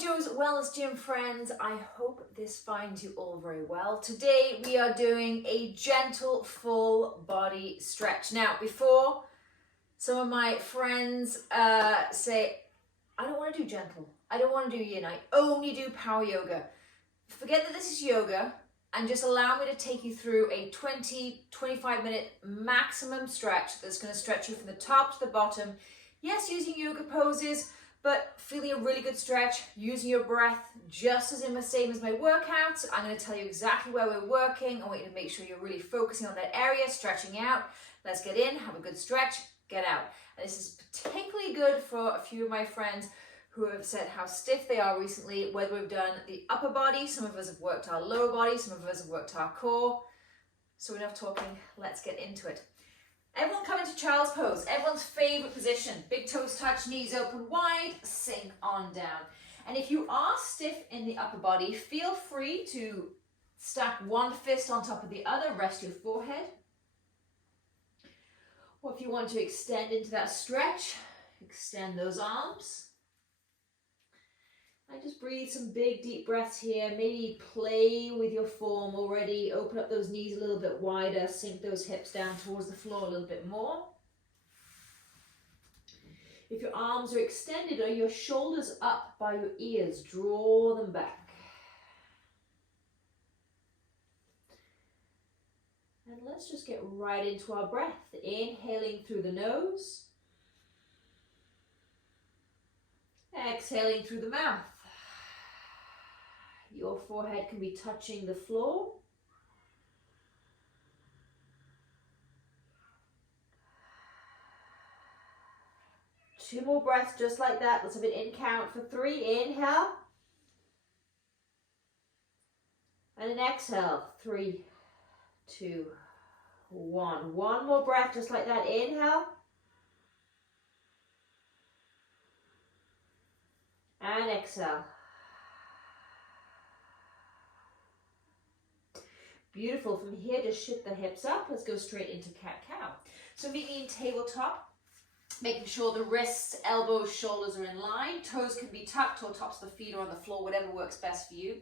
Joe's Wellness Gym friends, I hope this finds you all very well. Today we are doing a gentle full body stretch. Now before some of my friends say, I don't want to do gentle, I don't want to do yin, I only do power yoga. Forget that this is yoga and just allow me to take you through a 20-25 minute maximum stretch that's going to stretch you from the top to the bottom. Yes, using yoga poses, but feeling a really good stretch, using your breath just as in the same as my workouts. I'm going to tell you exactly where we're working. I want you to make sure you're really focusing on that area, stretching out. Let's get in, have a good stretch, get out. And this is particularly good for a few of my friends who have said how stiff they are recently, whether we've done the upper body, some of us have worked our lower body, some of us have worked our core. So enough talking, let's get into it. Everyone come into child's pose, everyone's favorite position. Big toes touch, knees open wide, sink on down. And if you are stiff in the upper body, feel free to stack one fist on top of the other, rest your forehead. Or if you want to extend into that stretch, extend those arms. And just breathe some big deep breaths here. Maybe play with your form already. Open up those knees a little bit wider. Sink those hips down towards the floor a little bit more. If your arms are extended or your shoulders up by your ears, draw them back. And let's just get right into our breath. Inhaling through the nose. Exhaling through the mouth. Your forehead can be touching the floor. Two more breaths just like that. Let's have an in count for 3. Inhale. And an exhale. 3, 2, 1. One more breath just like that. Inhale. And exhale. Beautiful. From here, just shift the hips up. Let's go straight into cat-cow. So meeting in tabletop, making sure the wrists, elbows, shoulders are in line. Toes can be tucked or tops of the feet or on the floor, whatever works best for you.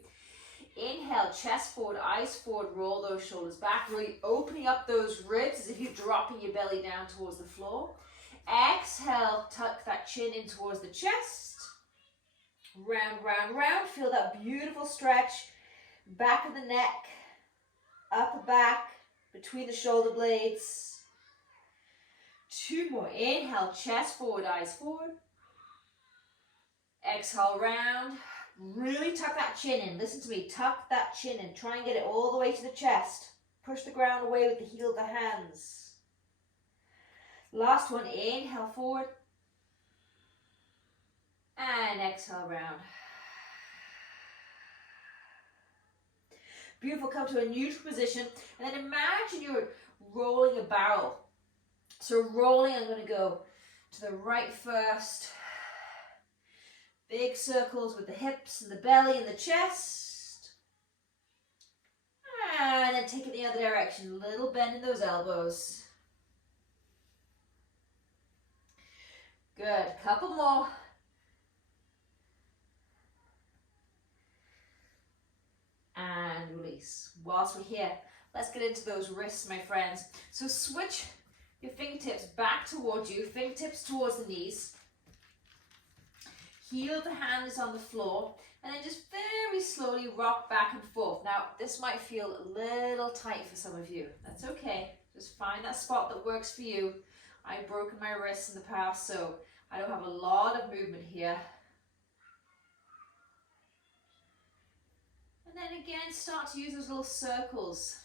Inhale, chest forward, eyes forward, roll those shoulders back, really opening up those ribs as if you're dropping your belly down towards the floor. Exhale, tuck that chin in towards the chest. Round, round, round. Feel that beautiful stretch. Back of the neck, upper back, between the shoulder blades. 2 more. Inhale, chest forward, eyes forward. Exhale, round. Really tuck that chin in. Listen to me. Tuck that chin in. Try and get it all the way to the chest. Push the ground away with the heel of the hands. Last one. Inhale, forward. And exhale, round. Beautiful. Come to a neutral position. And then imagine you're rolling a barrel. So rolling, I'm going to go to the right first. Big circles with the hips and the belly and the chest. And then take it the other direction. Little bend in those elbows. Good. Couple more. And release. Whilst we're here, let's get into those wrists, my friends. So switch your fingertips back towards you, fingertips towards the knees. Heel of the hand is on the floor, and then just very slowly rock back and forth. Now, this might feel a little tight for some of you. That's okay. Just find that spot that works for you. I've broken my wrists in the past, so I don't have a lot of movement here. And then again, start to use those little circles.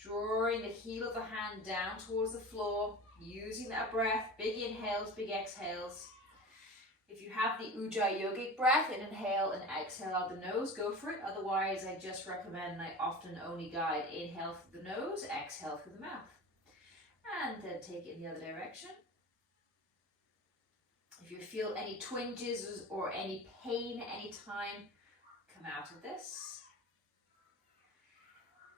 Drawing the heel of the hand down towards the floor, using that breath, big inhales, big exhales. If you have the Ujjayi yogic breath, inhale and exhale out the nose, go for it. Otherwise, I just recommend, and I often only guide, inhale through the nose, exhale through the mouth. And then take it in the other direction. If you feel any twinges or any pain anytime, come out of this.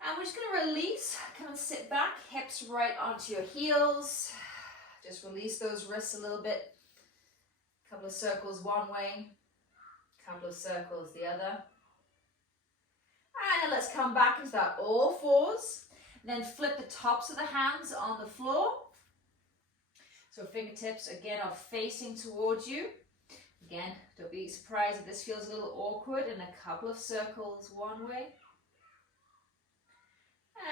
And we're just going to release, come and sit back, hips right onto your heels. Just release those wrists a little bit. A couple of circles one way, Couple of circles the other. And then let's come back into that all fours. And then flip the tops of the hands on the floor. So fingertips again are facing towards you. Again, don't be surprised if this feels a little awkward. And a couple of circles one way.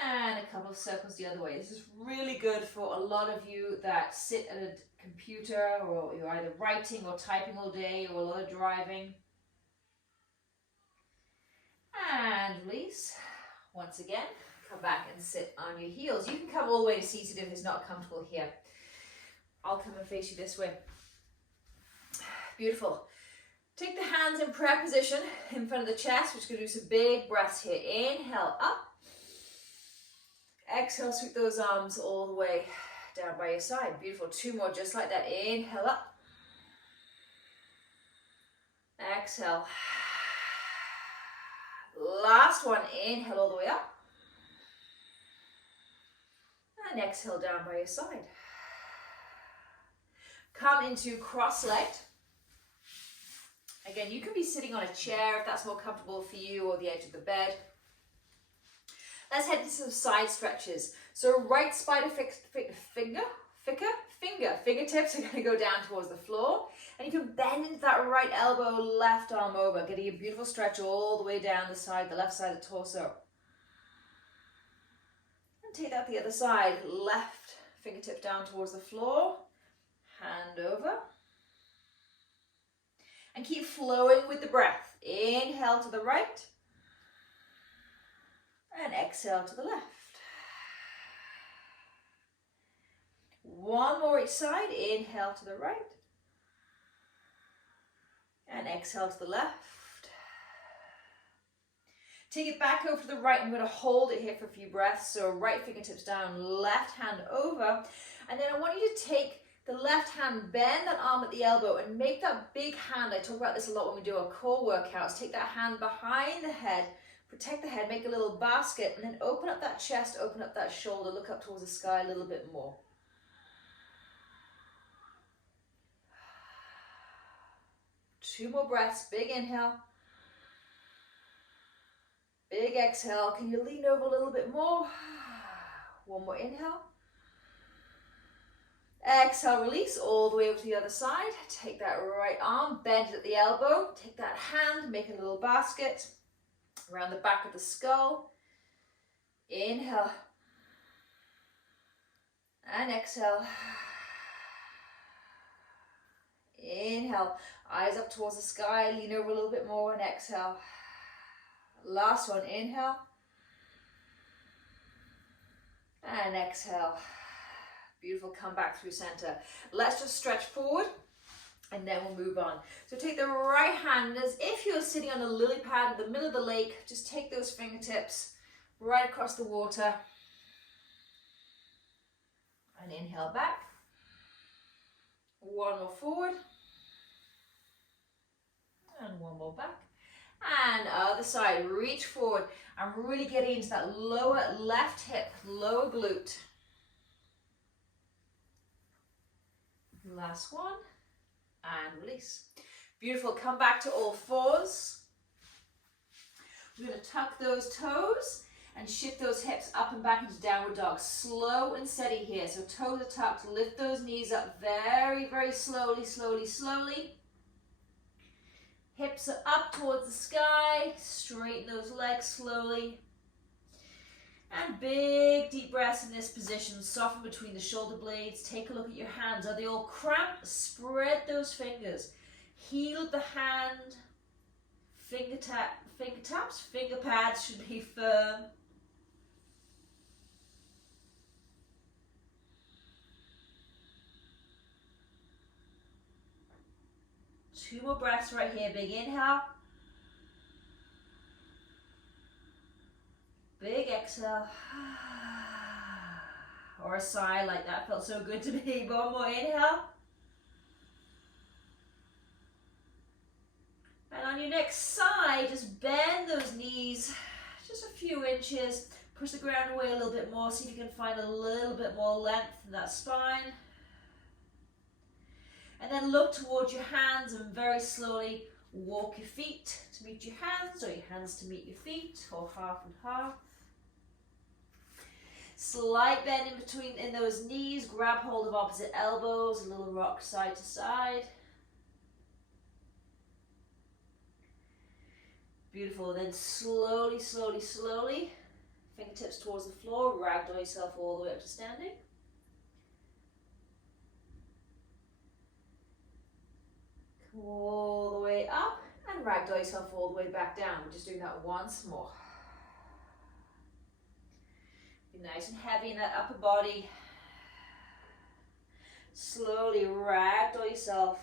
And a couple of circles the other way. This is really good for a lot of you that sit at a computer, or you're either writing or typing all day, or a lot of driving. And release. Once again, come back and sit on your heels. You can come all the way to seated if it's not comfortable here. I'll come and face you this way. Beautiful. Take the hands in prayer position in front of the chest. We're just going to do some big breaths here. Inhale up. Exhale, sweep those arms all the way down by your side. Beautiful. 2 more just like that. Inhale up. Exhale. Last one. Inhale all the way up. And exhale down by your side. Come into cross-legged. Again, you can be sitting on a chair if that's more comfortable for you, or the edge of the bed. Let's head into some side stretches. So right spider fingertips are going to go down towards the floor. And you can bend into that right elbow, left arm over, getting a beautiful stretch all the way down the side, the left side of the torso. And take that the other side, left fingertip down towards the floor, hand over. And keep flowing with the breath. Inhale to the right. And exhale to the left. One more each side. Inhale to the right. And exhale to the left. Take it back over to the right. I'm going to hold it here for a few breaths. So right fingertips down, left hand over. And then I want you to take the left hand, bend that arm at the elbow and make that big hand. I talk about this a lot when we do our core workouts. Take that hand behind the head, protect the head, make a little basket, and then open up that chest, open up that shoulder, look up towards the sky a little bit more. Two more breaths. Big inhale. Big exhale. Can you lean over a little bit more? One more inhale. Exhale, release all the way over to the other side. Take that right arm, bend it at the elbow. Take that hand, make a little basket around the back of the skull. Inhale. And exhale. Inhale. Eyes up towards the sky. Lean over a little bit more and exhale. Last one. Inhale. And exhale. Beautiful. Come back through center. Let's just stretch forward and then we'll move on. So take the right hand as if you're sitting on a lily pad in the middle of the lake. Just take those fingertips right across the water. And inhale back. One more forward. And one more back. And other side. Reach forward. I'm really getting into that lower left hip, lower glute. Last one, and release. Beautiful. Come back to all fours. We're going to tuck those toes and shift those hips up and back into downward dog. Slow and steady here. So toes are tucked. Lift those knees up very, very slowly, slowly, slowly. Hips are up towards the sky. Straighten those legs slowly. And big deep breaths in this position. Soften between the shoulder blades. Take a look at your hands. Are they all cramped? Spread those fingers. Heel the hand. Finger pads should be firm. Two more breaths right here. Big inhale. Big exhale. Or a sigh like that felt so good to me. One more inhale. And on your next sigh, just bend those knees just a few inches. Push the ground away a little bit more. See if you can find a little bit more length in that spine. And then look towards your hands and very slowly Walk your feet to meet your hands, or your hands to meet your feet, or half and half. Slight bend in between in those knees, grab hold of opposite elbows, a little rock side to side. Beautiful, then slowly, slowly, slowly, fingertips towards the floor, ragdoll yourself all the way up to standing. Come all the way up and ragdoll yourself all the way back down. We're just doing that once more. Be nice and heavy in that upper body. Slowly ragdoll yourself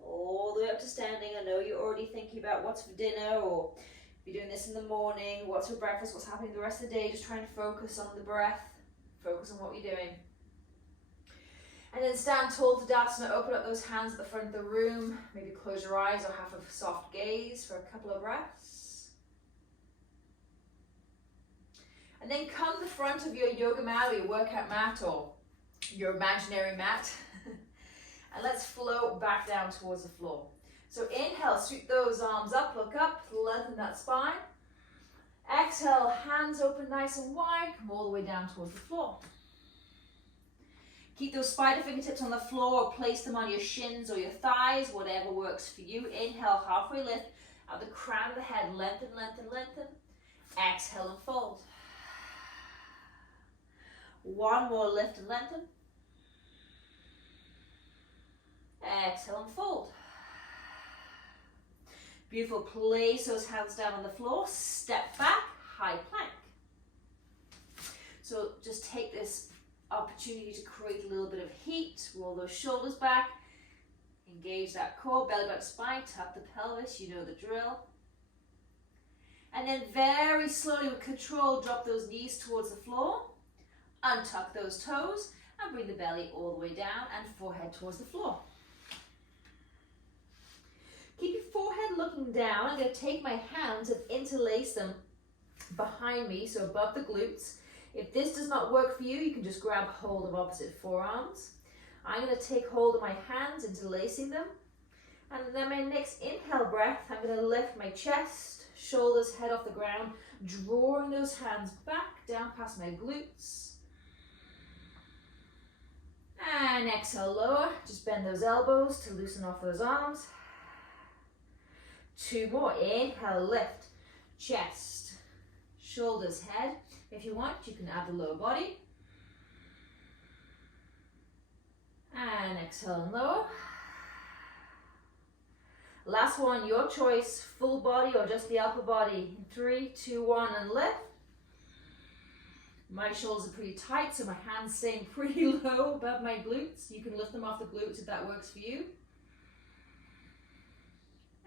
all the way up to standing. I know you're already thinking about what's for dinner, or if you're doing this in the morning, what's for breakfast, what's happening the rest of the day. Just trying to focus on the breath, focus on what you're doing. And then stand tall to Tadasana, open up those hands at the front of the room, maybe close your eyes or have a soft gaze for a couple of breaths. And then come to the front of your yoga mat or your workout mat or your imaginary mat. And let's float back down towards the floor. So inhale, sweep those arms up, look up, lengthen that spine. Exhale, hands open nice and wide, come all the way down towards the floor. Keep those spider fingertips on the floor or place them on your shins or your thighs, whatever works for you. Inhale, halfway lift, at the crown of the head, lengthen, lengthen, lengthen. Exhale and fold. One more lift and lengthen. Exhale and fold. Beautiful, place those hands down on the floor, step back, high plank. So just take this opportunity to create a little bit of heat, roll those shoulders back, engage that core, belly button spine, tuck the pelvis, you know the drill. And then very slowly with control, drop those knees towards the floor, untuck those toes, and bring the belly all the way down and forehead towards the floor. Keep your forehead looking down. I'm going to take my hands and interlace them behind me, so above the glutes. If this does not work for you, you can just grab hold of opposite forearms. I'm going to take hold of my hands, interlacing them. And then my next inhale breath, I'm going to lift my chest, shoulders, head off the ground, drawing those hands back down past my glutes. And exhale, lower. Just bend those elbows to loosen off those arms. Two more. Inhale, lift, chest, shoulders, head. If you want, you can add the lower body. And exhale and lower. Last one, your choice, full body or just the upper body. 3, 2, 1, and lift. My shoulders are pretty tight, so my hands staying pretty low above my glutes. You can lift them off the glutes if that works for you.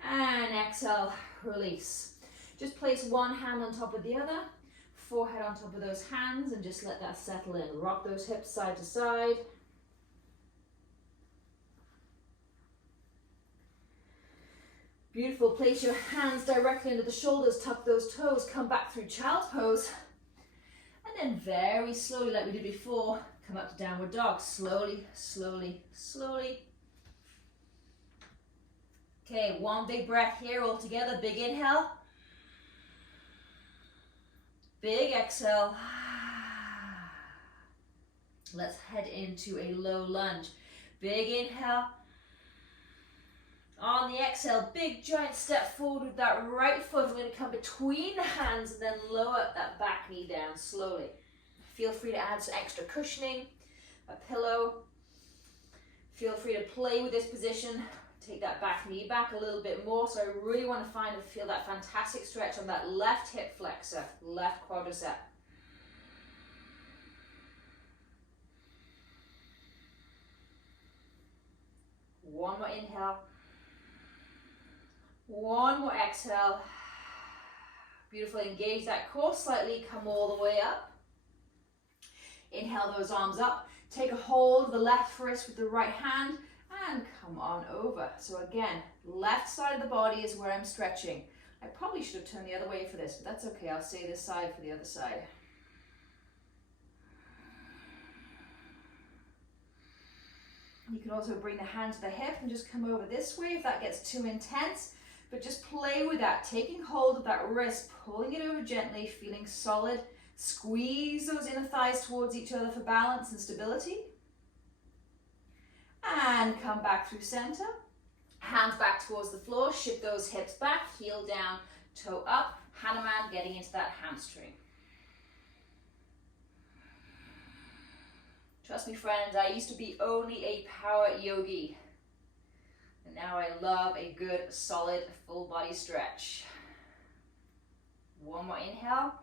And exhale, release. Just place one hand on top of the other, forehead on top of those hands, and just let that settle in. Rock those hips side to side. Beautiful. Place your hands directly under the shoulders, tuck those toes, come back through child's pose. And then very slowly, like we did before, come up to downward dog. Slowly, slowly, slowly. Okay, one big breath here all together. Big inhale. Big exhale. Let's head into a low lunge. Big inhale. On the exhale, big giant step forward with that right foot. We're going to come between the hands and then lower that back knee down slowly. Feel free to add some extra cushioning, a pillow. Feel free to play with this position. Take that back knee back a little bit more. So I really want to find and feel that fantastic stretch on that left hip flexor, left quadricep. One more inhale. One more exhale. Beautiful. Engage that core slightly. Come all the way up. Inhale those arms up. Take a hold of the left wrist with the right hand and come on over. So again, left side of the body is where I'm stretching. I probably should have turned the other way for this, but that's okay. I'll stay this side for the other side. You can also bring the hand to the hip and just come over this way if that gets too intense. but just play with that, taking hold of that wrist, pulling it over gently, feeling solid. Squeeze those inner thighs towards each other for balance and stability. And come back through center. Hands back towards the floor, shift those hips back, heel down, toe up, Hanuman getting into that hamstring. Trust me friends, I used to be only a power yogi. And now I love a good, solid, full body stretch. One more inhale.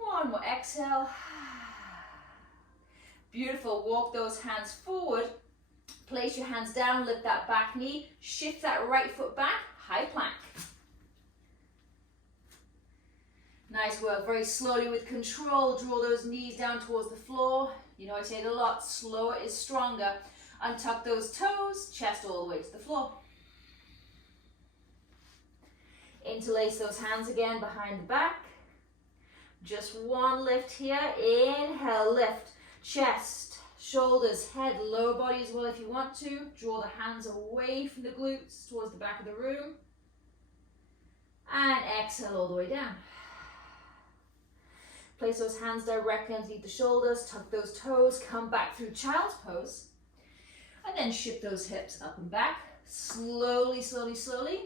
One more exhale. Beautiful, walk those hands forward. Place your hands down, lift that back knee, shift that right foot back, high plank. Nice work, very slowly with control, draw those knees down towards the floor. You know I say it a lot, slower is stronger. Untuck those toes, chest all the way to the floor. Interlace those hands again behind the back. Just one lift here, inhale, lift, chest, shoulders, head, lower body as well if you want to. Draw the hands away from the glutes towards the back of the room. And exhale all the way down. Place those hands directly underneath the shoulders, tuck those toes, come back through child's pose. And then shift those hips up and back, slowly, slowly, slowly,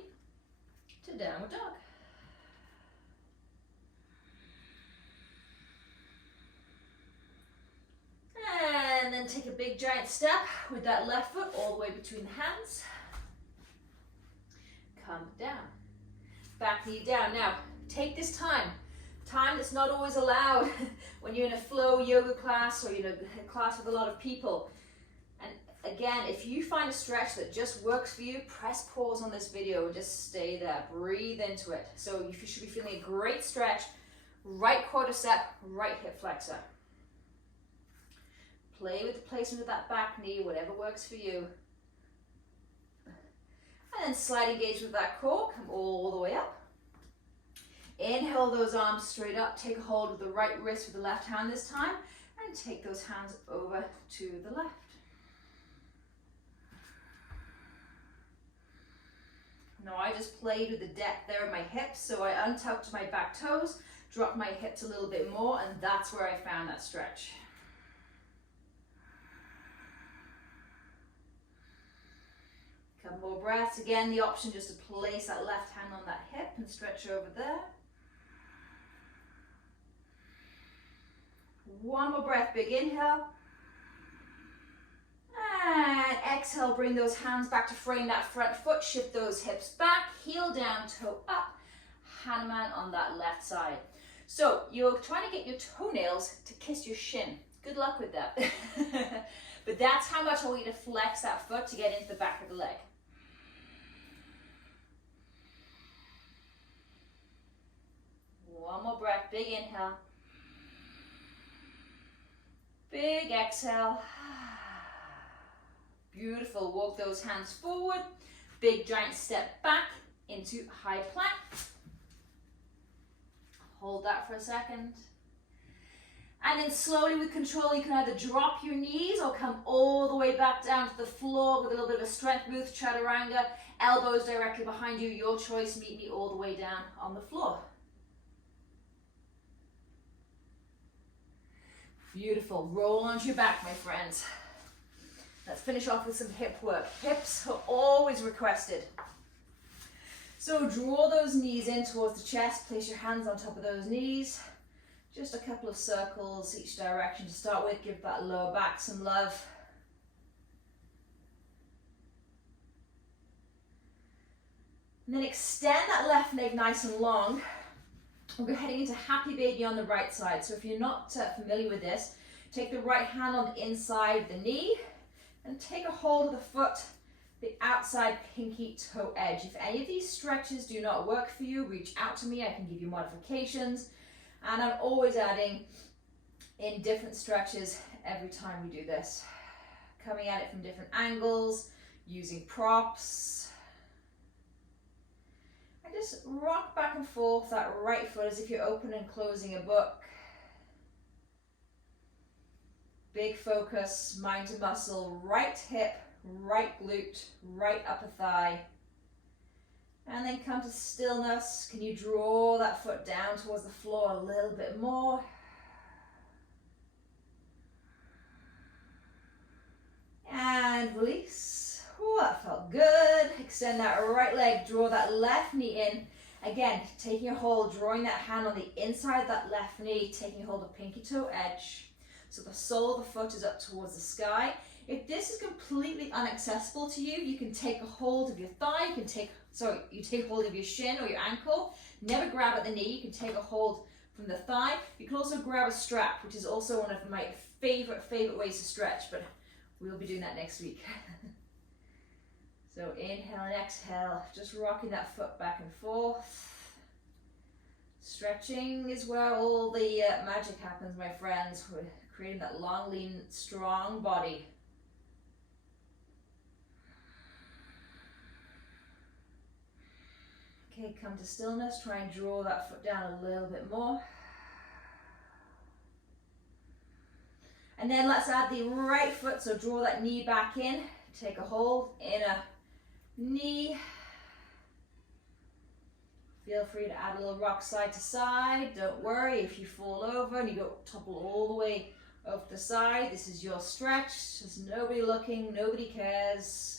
to downward dog. And then take a big giant step with that left foot all the way between the hands. Come down. Back knee down. Now, take this time that's not always allowed when you're in a flow yoga class or a class with a lot of people. And again, if you find a stretch that just works for you, press pause on this video and just stay there. Breathe into it. So you should be feeling a great stretch. Right quadricep, right hip flexor. Play with the placement of that back knee, whatever works for you. And then slide engage with that core, come all the way up. Inhale those arms straight up, take a hold of the right wrist with the left hand this time, and take those hands over to the left. Now I just played with the depth there of my hips, so I untucked my back toes, dropped my hips a little bit more, and that's where I found that stretch. Couple more breaths. Again, the option just to place that left hand on that hip and stretch over there. One more breath, big inhale. And exhale, bring those hands back to frame that front foot, shift those hips back, heel down, toe up, Hanuman on that left side. So you're trying to get your toenails to kiss your shin. Good luck with that. But that's how much I want you to flex that foot to get into the back of the leg. One more breath, big inhale. Big exhale. Beautiful, walk those hands forward. Big giant step back into high plank. Hold that for a second. And then slowly with control, you can either drop your knees or come all the way back down to the floor with a little bit of a strength boost, chaturanga. Elbows directly behind you, your choice, meet me all the way down on the floor. Beautiful, roll onto your back, my friends. Let's finish off with some hip work. Hips are always requested. So draw those knees in towards the chest, place your hands on top of those knees. Just a couple of circles each direction to start with, give that lower back some love. And then extend that left leg nice and long. We're heading into happy baby on the right side. So if you're not familiar with this, take the right hand on the inside of the knee and take a hold of the foot, the outside pinky toe edge. If any of these stretches do not work for you, reach out to me. I can give you modifications. And I'm always adding in different stretches every time we do this. Coming at it from different angles, using props. And just rock back and forth that right foot as if you're opening and closing a book. Big focus, mind to muscle, right hip, right glute, right upper thigh. And then come to stillness. Can you draw that foot down towards the floor a little bit more? And release. Oh, that felt good. Extend that right leg, draw that left knee in. Again, taking a hold, drawing that hand on the inside of that left knee, taking a hold of pinky toe edge. So the sole of the foot is up towards the sky. If this is completely inaccessible to you, you can take a hold of your thigh, you take hold of your shin or your ankle. Never grab at the knee, you can take a hold from the thigh. You can also grab a strap, which is also one of my favorite ways to stretch, but we'll be doing that next week. So inhale and exhale, just rocking that foot back and forth. Stretching is where all the magic happens, my friends. We're creating that long, lean, strong body. Okay, come to stillness. Try and draw that foot down a little bit more. And then let's add the right foot, so draw that knee back in. Take a hold, inner knee. Feel free to add a little rock side to side. Don't worry if you fall over and you don't topple all the way over the side. This is your stretch. There's nobody looking, nobody cares.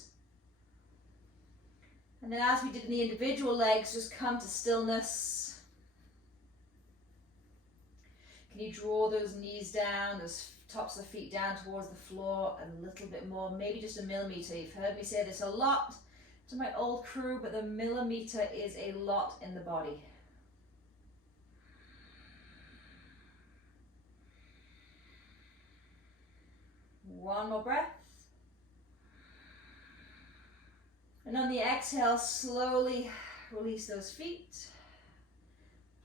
And then as we did in the individual legs, just come to stillness. Can you draw those knees down, those tops of the feet down towards the floor a little bit more, maybe just a millimeter. You've heard me say this a lot to my old crew, but the millimeter is a lot in the body. One more breath. And on the exhale, slowly release those feet.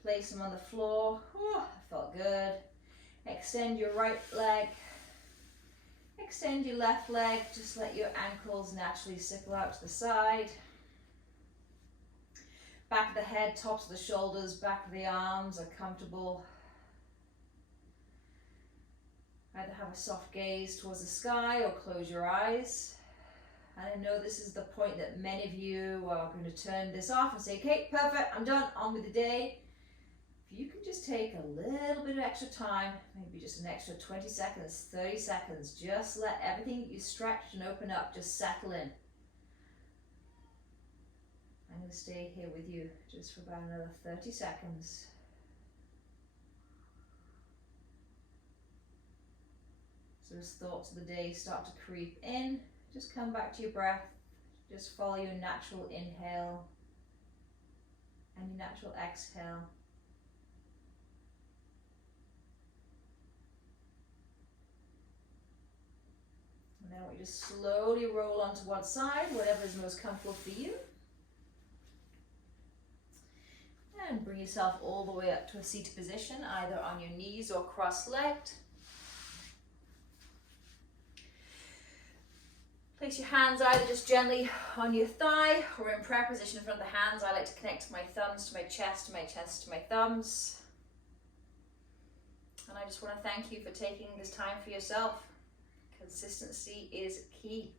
Place them on the floor. Oh, that felt good. Extend your right leg. Extend your left leg. Just let your ankles naturally sickle out to the side. Back of the head, tops of the shoulders, back of the arms are comfortable. Either have a soft gaze towards the sky or close your eyes. And I know this is the point that many of you are going to turn this off and say, okay, perfect, I'm done, on with the day. If you can just take a little bit of extra time, maybe just an extra 20 seconds, 30 seconds, just let everything that you stretched and open up just settle in. I'm going to stay here with you just for about another 30 seconds. So as thoughts of the day start to creep in, just come back to your breath. Just follow your natural inhale and your natural exhale. And then we just slowly roll onto one side, whatever is most comfortable for you. And bring yourself all the way up to a seated position, either on your knees or cross-legged. Place your hands either just gently on your thigh or in prayer position in front of the hands. I like to connect my thumbs to my chest, to my chest to my thumbs. And I just want to thank you for taking this time for yourself. Consistency is key.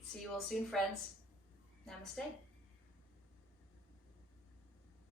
See you all soon, friends. Namaste.